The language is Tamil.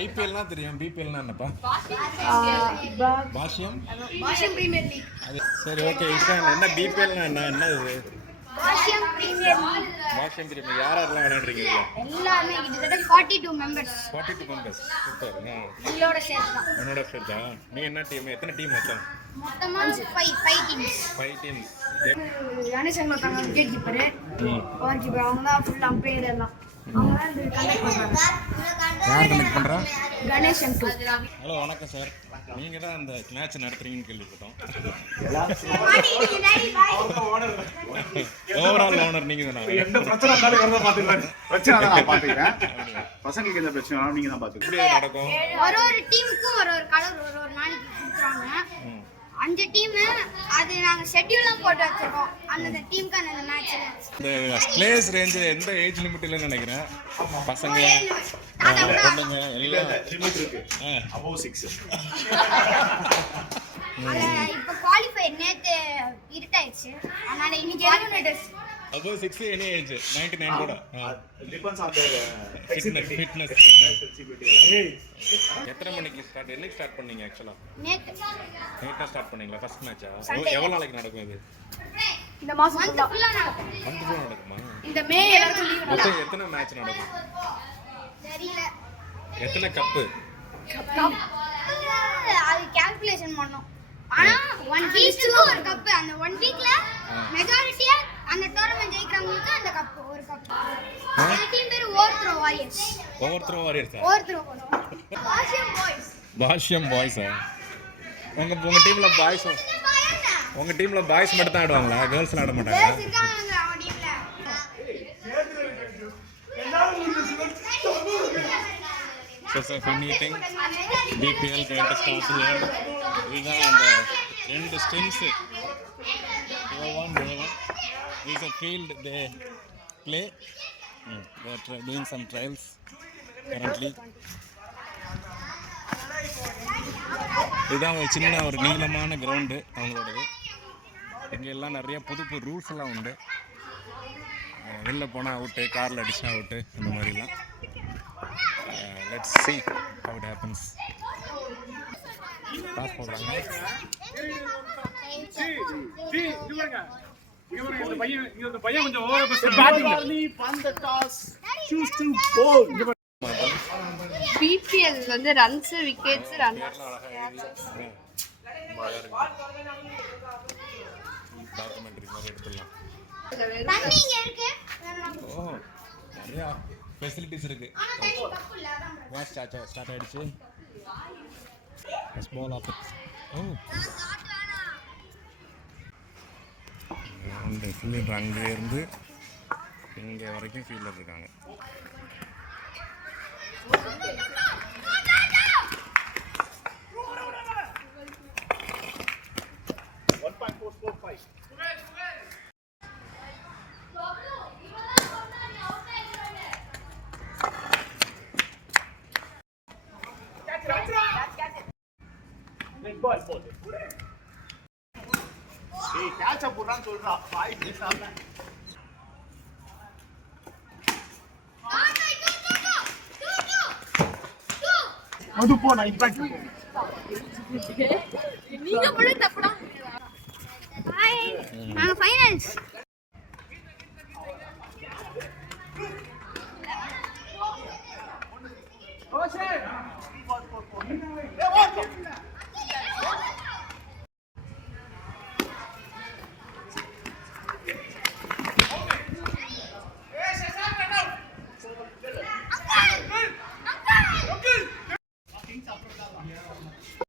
ஐபிஎல்னா தெரியும், பிபிஎல்னா என்னப்பா? பாஷ்யம் பிரீமியர் லீக். சரி, ஓகே. இஸ்ரான் என்ன பிபிஎல்னா என்ன இது? பாஷ்யம் பிரீமியர் லீக். பாஷ்யம் பிரீமியர் யாரெல்லாம் விளையாடுறீங்க இதுல? எல்லாமே கிட்டத்தட்ட 42 மெம்பர்ஸ். 42 மெம்பர்ஸ். சூப்பர். இதோட சேர்த்தா. என்னோட சேர்த்தா. நீ என்ன டீம்? எத்தனை டீம் மொத்தம்? மொத்தமா 5 டீம்ஸ். 5 டீம்ஸ். கணேசன் ஒருத்தங்க விக்கெட் கீப்பர், பவர் கீப்பர், அவங்க தான் ஃபுல் அம்பையர் எல்லாம். அவங்க தான் இந்த கண்டக்ட் பண்றாங்க. யார் கண்டக்ட் பண்றா? கணேசன். ஹலோ, வணக்கம் சார். நீங்க தான் அந்த மேட்ச் நடத்துறீங்கன்னு கேள்விப்பட்டோம். ஓவரால் ஓனர் நீங்க தானா? எந்த பிரச்சனை இருந்தாலும் வரத பாத்துக்கிறேன். பிரச்சனை நான் பாத்துக்கிறேன். பசங்களுக்கு எந்த பிரச்சனையும் நீங்க தான் பாத்துக்கிறீங்க. எப்படி நடக்கும்? ஒரு டீமுக்கு ஒரு கலர் ஒரு நாளைக்கு கொடுக்குறாங்க. 5 டீம், அது நாங்க ஷெட்யூல்லாம் போட்டு வச்சிருக்கோம். அந்த டீமுக்கு அந்த மேட்ச். இந்த ஸ்லேஸ் ரேஞ்ச் எந்த ஏஜ் லிமிட் இல்லன்னு நினைக்கிறேன். பசங்க பொண்ணுங்க எல்லாம் லிமிட் இருக்கு. above 6. இப்ப குவாலிஃபை நேத்து இருட்டாயிடுச்சு. அதனால இன்னைக்கு எலிமினேட்டர்ஸ் above 6 any age 99 கூட. Depends on their fitness. flexibility. எத்தனை மணிக்கு ஸ்டார்ட்? என்னைக்கு ஸ்டார்ட் பண்ணீங்க ஆக்சுவலா? நேத்து ஸ்டார்ட் பண்ணீங்களா? ஃபர்ஸ்ட் மேட்சா? எவ்வளவு நாளைக்கு நடக்கும் இது? இந்த மாசம் ஃபுல்லா நடக்கும். கண்டிப்பா நடக்குமா? இந்த மே எல்லாருக்கும் லீவ் நடக்கும். மொத்தம் எத்தனை மேட்ச் நடக்கும்? தெரியல. எத்தனை கப்பு? அது கால்குலேஷன் பண்ணோம். ஆனா 1 வீக்க்கு ஒரு கப். அந்த 1 வீக்ல மெஜாரிட்டியா அந்த டோர்னமென்ட் ஜெயிக்கிறவங்களுக்கு அந்த கப் ஒரு கப். அந்த டீம் பேரு ஓவர்த்ரோ வாரியர்ஸ். ஓவர்த்ரோ வாரியர்ஸ். ஓவர்த்ரோ பண்ணுவோம். பாஷ்யம் பாய்ஸ். பாஷ்யம் பாய்ஸா? உங்க டீம்ல பாய்ஸ், உங்க டீம்ல பாய்ஸ் மட்டும் தான் ஆடுவாங்களா? கேர்ள்ஸ் ஆட மாட்டாங்களா? கேர்ள்ஸ் இருக்காங்க அவங்க டீம்ல. So anything BPL going to start here. இதுதான் அந்த ரெண்டு strings. one. Is a field they play. They are doing some trials currently. இதுதான் ஒரு சின்ன ஒரு நீளமான கிரவுண்டு அவங்களோடது. இங்கே எல்லாம் நிறைய புது ரூல்ஸ் எல்லாம் உண்டு. வெளில போனால் அவுட்டு, காரில் அடிச்சா அவுட்டு, அந்த மாதிரிலாம். Let's see how it happens. Pass போடுறாங்க. இந்த பையன் கொஞ்சம் ஓவரா பேசுறான். பந்த toss choose to bowl. BPL வந்து ரன்ஸ், விக்கெட்ஸ், ரன். டாக்குமெண்ட்ரி மாதிரி எடுத்துடலாம். தண்ணி இங்க இருக்கு. ஓ, நிறையா ஃபெசிலிட்டிஸ் இருக்கு. மேட்ச் ஸ்டார்ட் ஆயிடுச்சு. பால் ஆஃப். ஓ, அந்த ஃபீல்டர் அங்கே இருந்து இங்கே வரைக்கும் ஃபீல்டர் இருக்காங்க. ஏய் கேட்ச் அப் போறான்னு சொல்றா. பாய் பேசாம. அது போனா இம்பாக்ட். நீங்க போடு தப்புடா. ஹாய். நாங்க ஃபைனல்ஸ். ஓ ஷே.